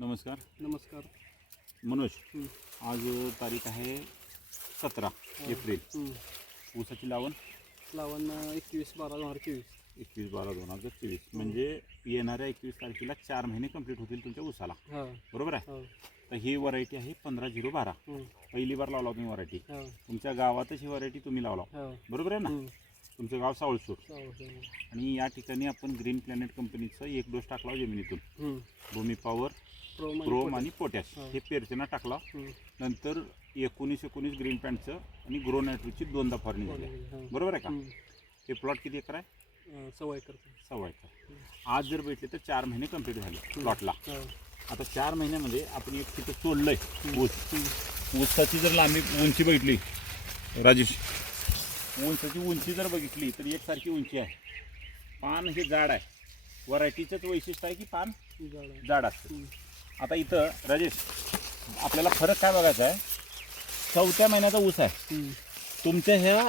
नमस्कार. नमस्कार. मनोज हं. आज तारीख आहे सतरा एप्रिल. हं. ऊसाची लावण? लावण एकवीस बारा दोन हजार चोवीस. एकवीस बारा दोन हजार चोवीस. म्हणजे येणाऱ्या एकवीस तारखेला चार महिने कंप्लीट होतील तुमच्या ऊसाला. हा. बरोबर आहे? हो. तर ही व्हरायटी आहे पंधरा झिरो बारा. हं. पहिली बार लावला तुम्ही व्हरायटी हो. तुमच्या गावातच ही व्हरायटी तुम्ही लावला. हो. बरोबर आहे ना? हं. तुमचं गाव सावळसूर चालेल. आणि या ठिकाणी आपण ग्रीन प्लॅनेट कंपनीचं एक डोस टाकला जमिनीतून हं. Bhumi power chrome. आणि पोटॅश हो. हे पेरचेना टाकला हं. नंतर एकोणीस एकोणीस ग्रीन पॅन्टचं आणि ग्रो नायट्रोची दोनदा फवारणी झाली हं. बरोबर आहे का हं. हे प्लॉट किती एकर आहे सव्वा एकर सव्वा एकर आज जर भेटले तर चार महिने कंप्लीट झाले प्लॉटला हो आता चार महिन्यामध्ये आपण एक तिथं सोडलंय ऊस हं. ऊसाची जर लांबी उंची बघितली राजेश ऊसाची उंची जर बघितली तर एकसारखी उंची आहे पान हे जाड आहे व्हरायटीचंच वैशिष्ट्य आहे की पान. जाड असतं हं. आता इथं राजेश आपल्याला फरक काय बघायचा आहे चौथ्या महिन्याचा ऊस आहे हं. तुमच्या ह्या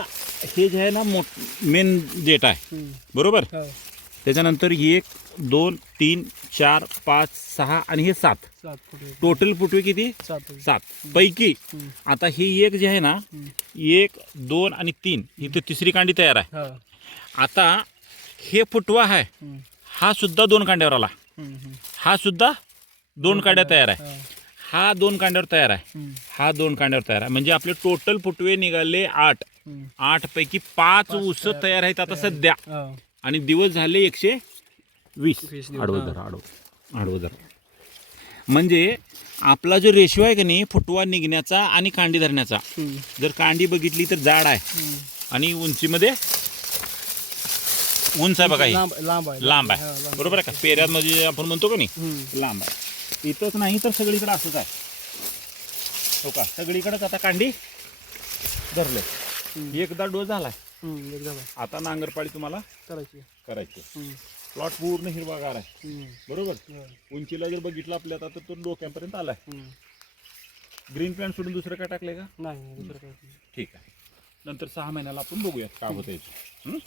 हे जे आहे ना मोठ मेन डेट आहे हं. बरोबर हो त्याच्यानंतर एक दोन तीन चार पाच सहा आणि हे सात. टोटल फुटवे किती सात पैकी हं. आता ही एक जे आहे ना हं. एक दोन आणि तीन इथे तिसरी कांडी तयार आहे हो आता हे फुटवा आहे हं. हा सुद्धा दोन कांड्यावर आला हं. हं. हा सुद्धा दोन कांड्या तयार आहे हो. हा दोन कांड्यावर तयार आहे हं. हा दोन कांड्यावर तयार आहे म्हणजे आपले टोटल फुटवे निघाले आठ हं. आठ पैकी पाच ऊस तयार- आहेत आता. सध्या हो. आणि दिवस झाले एकशे वीस. वीस दिवस, आडवं हा. धरा आडवं. आडवं धरा म्हणजे आपला जो रेशो आहे का नाही फुटवा निघण्याचा आणि कांडी धरण्याचा. जर कांडी बघितली तर जाड आहे. हं. आणि उंचीमध्ये उंच आहे बघा ही. लांब लांब आहे. लांब हा, आहे. बरोबर आहे का? पेऱ्यांमध्ये आपण म्हणतो का नाही. लांब आहे. इथंच नाही तर सगळीकडे असंच आहे. हो का? सगळीकडेच आता कांडी धरले. एकदा डोस झालाय. एक झाला आता नांगरपाळी तुम्हाला करायची करायची. प्लॉट पूर्ण हिरवागार आहे. बरोबर. उंचीला जर बघितलं आपल्या आता तर तो डोक्यापर्यंत आलाय. ग्रीन प्लॅन्ट सोडून दुसरं काय टाकलंय का नाही दुसरं. ठीक आहे नंतर सहा महिन्याला आपण बघूयात काय होतं?